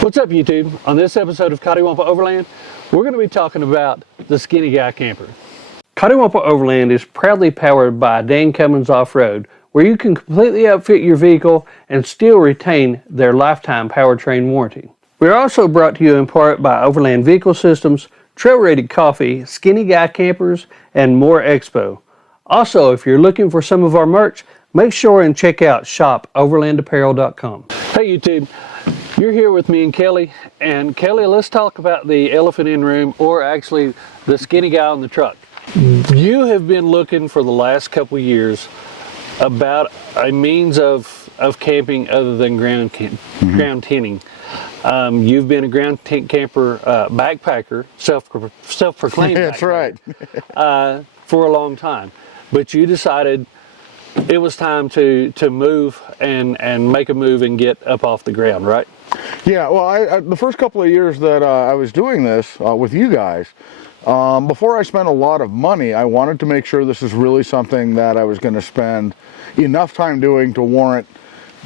What's up, YouTube? On this episode of Cummins Overland, we're going to be talking about the Skinny Guy camper. Cummins Overland is proudly powered by Cummins Off-road, where you can completely outfit your vehicle and still retain their lifetime powertrain warranty. We're also brought to you in part by Overland Vehicle Systems, Trail Rated Coffee, Skinny Guy Campers, and more Expo. Also, if you're looking for some of our merch, make sure and check out shopoverlandapparel.com. Hey YouTube, you're here with me and Kelly. And Kelly, let's talk about the elephant in room, or actually the skinny guy on the truck. You have been looking for the last couple of years about a means of camping other than ground tenting. You've been a ground tent camper backpacker, self-proclaimed. That's right. For a long time, but you decided it was time to move and make a move and get up off the ground, right? Yeah, well, the first couple of years that I was doing this with you guys, before I spent a lot of money, I wanted to make sure this is really something that I was going to spend enough time doing to warrant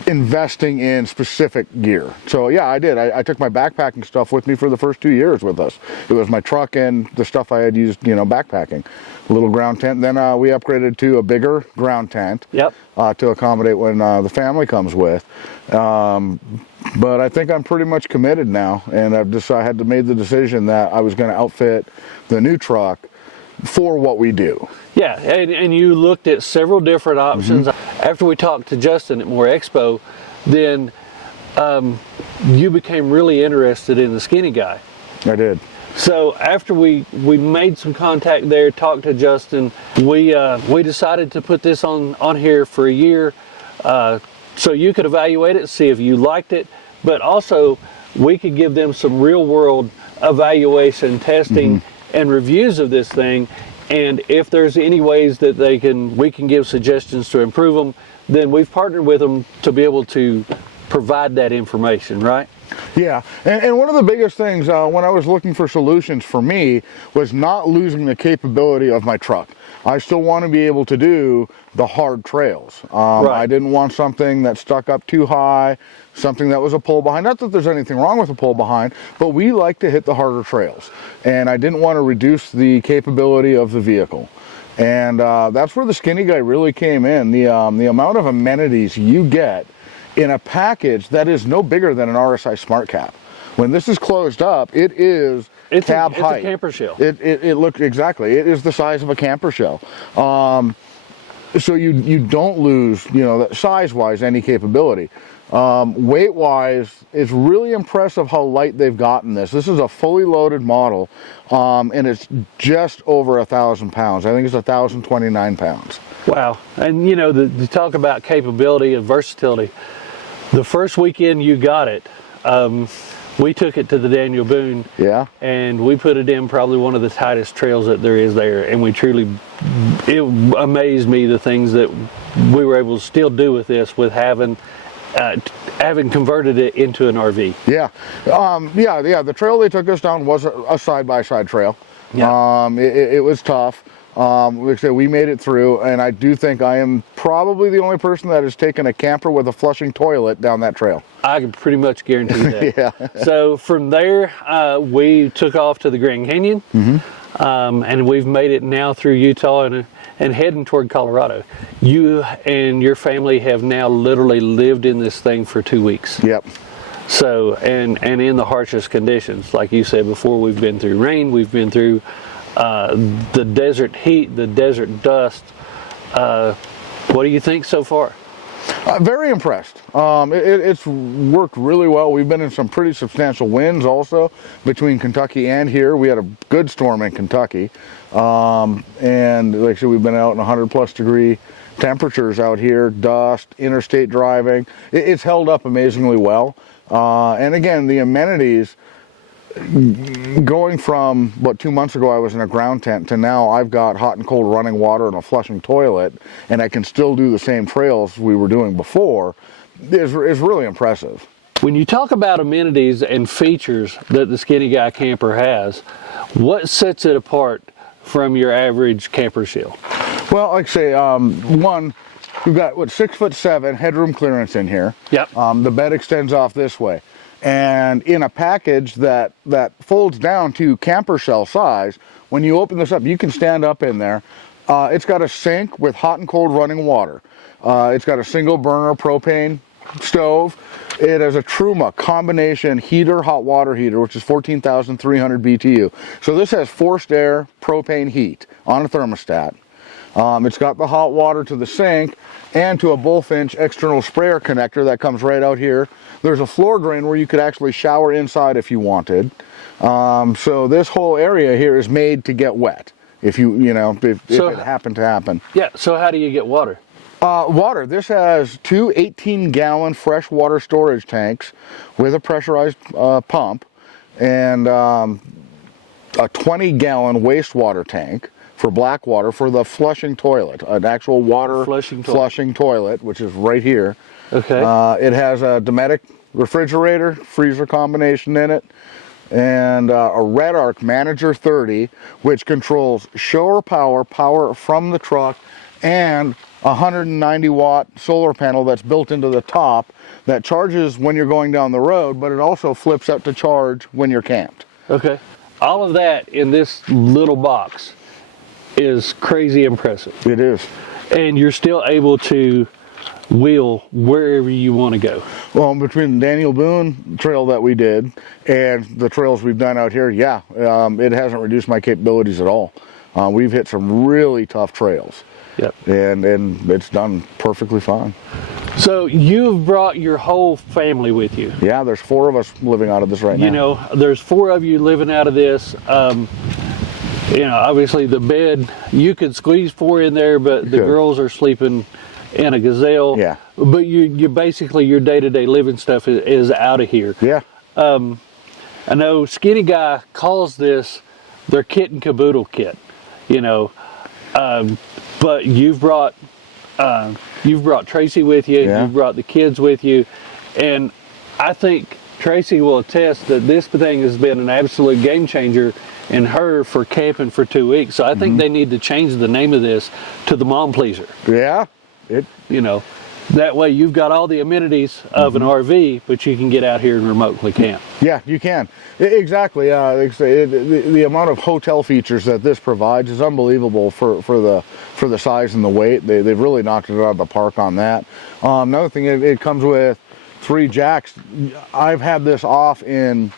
investing in specific gear. So yeah, I did. I took my backpacking stuff with me for the first 2 years with us. It was my truck and the stuff I had used, backpacking. A little ground tent. Then we upgraded to a bigger ground tent. Yep. To accommodate when the family comes with. But I think I'm pretty much committed now, and I had to make the decision that I was going to outfit the new truck for what we do. Yeah, and you looked at several different options. After we talked to Justin at More Expo, then you became really interested in the Skinny Guy. I did. So after we made some contact there, talked to Justin, we decided to put this on here for a year, so you could evaluate it, see if you liked it, but also we could give them some real world evaluation, testing, and reviews of this thing. And if there's any ways that we can give suggestions to improve them, then we've partnered with them to be able to provide that information, right? Yeah, and one of the biggest things when I was looking for solutions for me was not losing the capability of my truck. I still want to be able to do the hard trails. Right. I didn't want something that stuck up too high, something that was a pull behind. Not that there's anything wrong with a pull behind, but we like to hit the harder trails. And I didn't want to reduce the capability of the vehicle. And that's where the Skinny Guy really came in. The amount of amenities you get in a package that is no bigger than an RSI Smart Cap. When this is closed up, it is cab height. It's a camper shell. It looks exactly. It is the size of a camper shell. So you don't lose, size-wise, any capability. Weight-wise, it's really impressive how light they've gotten this. This is a fully loaded model, and it's just over 1,000 pounds. I think it's 1,029 pounds. Wow. And to talk about capability and versatility, the first weekend you got it, we took it to the Daniel Boone. Yeah. And we put it in probably one of the tightest trails that there is there. And it amazed me the things that we were able to still do with this, with having converted it into an RV. Yeah. The trail they took us down was a side-by-side trail. Yeah. It was tough. Like I said, we made it through, and I do think I am probably the only person that has taken a camper with a flushing toilet down that trail. I can pretty much guarantee that. Yeah. So from there, we took off to the Grand Canyon, and we've made it now through Utah and heading toward Colorado. You and your family have now literally lived in this thing for 2 weeks. Yep. So, and in the harshest conditions, like you said before, we've been through rain, we've been through the desert heat, the desert dust. What do you think so far? Very impressed. It's worked really well. We've been in some pretty substantial winds also between Kentucky and here. We had a good storm in Kentucky. And like I said, we've been out in 100+ degree temperatures out here, dust, interstate driving. It's held up amazingly well. And again, the amenities, going from 2 months ago I was in a ground tent to now I've got hot and cold running water and a flushing toilet, and I can still do the same trails we were doing before, is really impressive. When you talk about amenities and features that the Skinny Guy camper has, what sets it apart from your average camper shell? Well, like I say, one, we've got 6'7" headroom clearance in here. Yep. The bed extends off this way. And in a package that folds down to camper shell size, when you open this up, you can stand up in there. It's got a sink with hot and cold running water. It's got a single burner propane stove. It has a Truma combination heater, hot water heater, which is 14,300 BTU. So this has forced air propane heat on a thermostat. It's got the hot water to the sink and to a Bullfinch external sprayer connector that comes right out here. There's a floor drain where you could actually shower inside if you wanted. So this whole area here is made to get wet if it happened to happen. Yeah, so how do you get water? Water. This has two 18-gallon fresh water storage tanks with a pressurized pump and a 20-gallon wastewater tank for black water for the flushing toilet, an actual water flushing toilet, which is right here. Okay. It has a Dometic refrigerator, freezer combination in it, and a Red Arc Manager 30, which controls shower power from the truck, and a 190 watt solar panel that's built into the top that charges when you're going down the road, but it also flips up to charge when you're camped. Okay. All of that in this little box is crazy impressive. It is. And you're still able to wheel wherever you want to go. Well, between the Daniel Boone trail that we did and the trails we've done out here, it hasn't reduced my capabilities at all. We've hit some really tough trails. Yep. And it's done perfectly fine. So you've brought your whole family with you. Yeah, there's 4 of us living out of this right now. You know, there's 4 of you living out of this. Obviously the bed, you could squeeze 4 in there, but the girls are sleeping in a Gazelle. Yeah. But you basically, your day-to-day living stuff is out of here. Yeah. I know Skinny Guy calls this their kit and caboodle kit, but you've brought Tracy with you, you've brought the kids with you, and I think Tracy will attest that this thing has been an absolute game changer in her for camping for 2 weeks. So I think they need to change the name of this to the Mom Pleaser. Yeah. That way you've got all the amenities of an RV, but you can get out here and remotely camp. Yeah, you can. Exactly. The amount of hotel features that this provides is unbelievable for the size and the weight. They've really knocked it out of the park on that. Another thing, it comes with 3 jacks. I've had this off in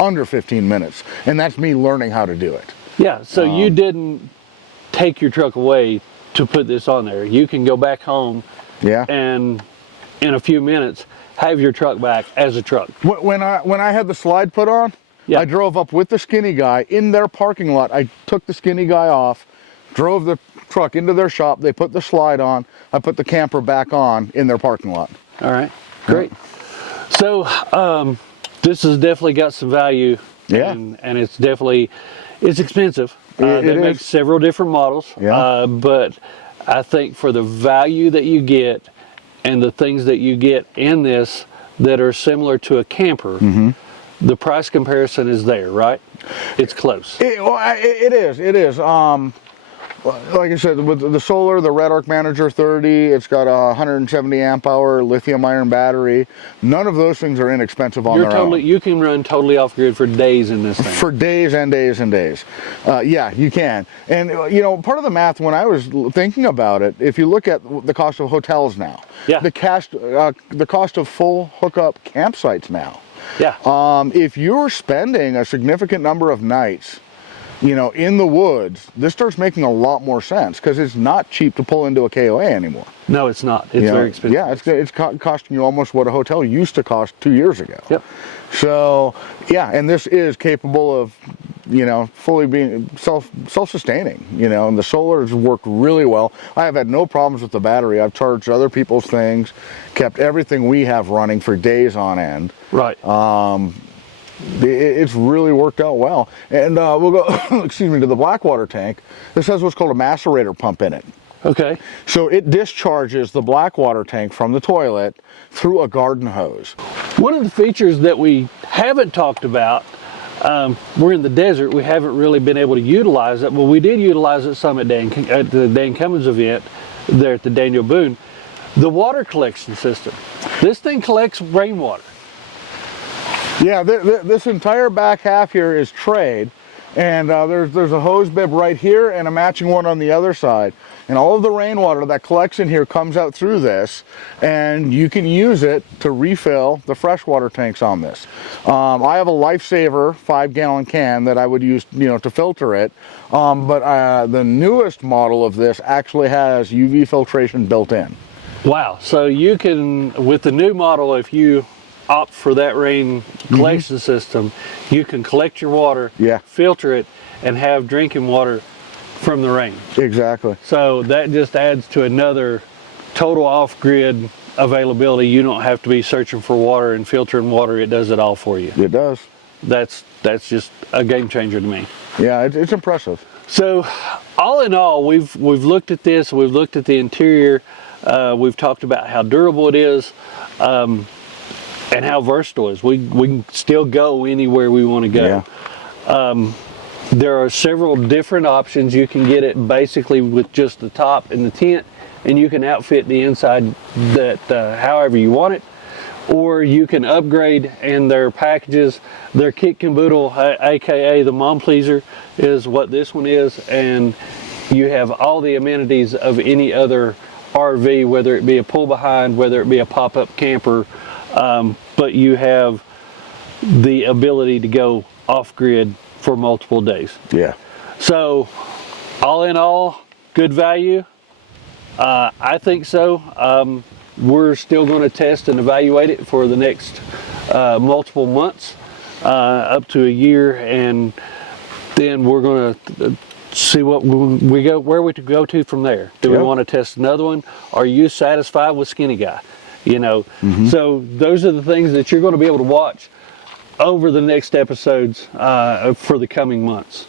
under 15 minutes, and that's me learning how to do it. Yeah, so you didn't take your truck away to put this on there. You can go back home and in a few minutes have your truck back as a truck. When I had the slide put on, I drove up with the Skinny Guy in their parking lot. I took the Skinny Guy off, drove the truck into their shop. They put the slide on. I put the camper back on in their parking lot. All right, great. So this has definitely got some value. Yeah. And it's expensive. They make several different models. Yeah. But I think for the value that you get and the things that you get in this that are similar to a camper, the price comparison is there, right? It's close. It is. Like I said, with the solar, the Red Arc Manager 30, it's got a 170 amp hour lithium iron battery. None of those things are inexpensive on their own. You can run totally off grid for days in this thing. For days and days and days. Yeah, you can. And part of the math when I was thinking about it, if you look at the cost of hotels now, the cost of full hookup campsites now. Yeah. If you're spending a significant number of nights in the woods, this starts making a lot more sense because it's not cheap to pull into a KOA anymore. No, it's not. It's very expensive. Yeah, it's costing you almost what a hotel used to cost 2 years ago. Yep. So, yeah, and this is capable of, fully being self-sustaining, and the solar has worked really well. I have had no problems with the battery. I've charged other people's things, kept everything we have running for days on end. Right. It's really worked out well. And we'll go, to the Blackwater tank. This has what's called a macerator pump in it. Okay. So it discharges the Blackwater tank from the toilet through a garden hose. One of the features that we haven't talked about, we're in the desert, we haven't really been able to utilize it. Well, we did utilize it some at the Dan Cummins event there at the Daniel Boone. The water collection system. This thing collects rainwater. Yeah, this entire back half here is trade, and there's a hose bib right here and a matching one on the other side. And all of the rainwater that collects in here comes out through this, and you can use it to refill the freshwater tanks on this. I have a Lifesaver 5-gallon can that I would use, to filter it. But the newest model of this actually has UV filtration built in. Wow! So you can, with the new model, if you opt for that rain collection system, you can collect your water, filter it, and have drinking water from the rain. Exactly. So that just adds to another total off-grid availability. You don't have to be searching for water and filtering water. It does it all for you. It does. That's just a game changer to me. Yeah, it's impressive. So all in all, we've looked at this. We've looked at the interior. We've talked about how durable it is. And how versatile it is. We can still go anywhere we want to go. Yeah. There are several different options. You can get it basically with just the top and the tent, and you can outfit the inside that however you want it, or you can upgrade. And their packages, their kit caboodle, aka the mom pleaser, is what this one is, and you have all the amenities of any other RV, whether it be a pull behind, whether it be a pop-up camper. But you have the ability to go off-grid for multiple days. Yeah. So, all in all, good value. I think so. We're still going to test and evaluate it for the next multiple months, up to a year, and then we're going to see what where we go to from there. Do we want to test another one? Are you satisfied with Skinny Guy? So those are the things that you're going to be able to watch over the next episodes for the coming months.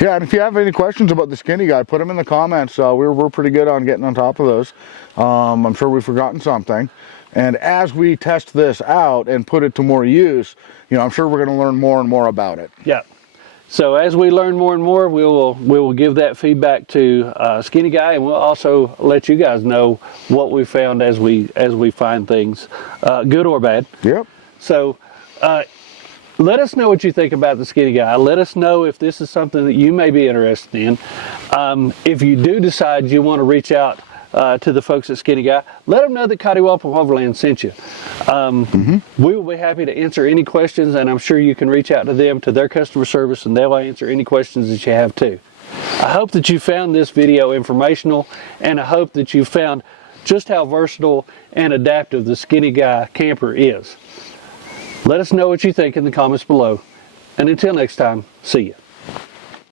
Yeah, and if you have any questions about the Skinny Guy, put them in the comments. We're pretty good on getting on top of those. I'm sure we've forgotten something. And as we test this out and put it to more use, I'm sure we're going to learn more and more about it. Yeah. So as we learn more and more, we will give that feedback to Skinny Guy, and we'll also let you guys know what we found as we find things, good or bad. Yep. So let us know what you think about the Skinny Guy. Let us know if this is something that you may be interested in. If you do decide you want to reach out to the folks at Skinny Guy, let them know that Cattywampus Overland sent you. We will be happy to answer any questions, and I'm sure you can reach out to them, to their customer service, and they'll answer any questions that you have too. I hope that you found this video informational, and I hope that you found just how versatile and adaptive the Skinny Guy camper is. Let us know what you think in the comments below, and until next time, see ya.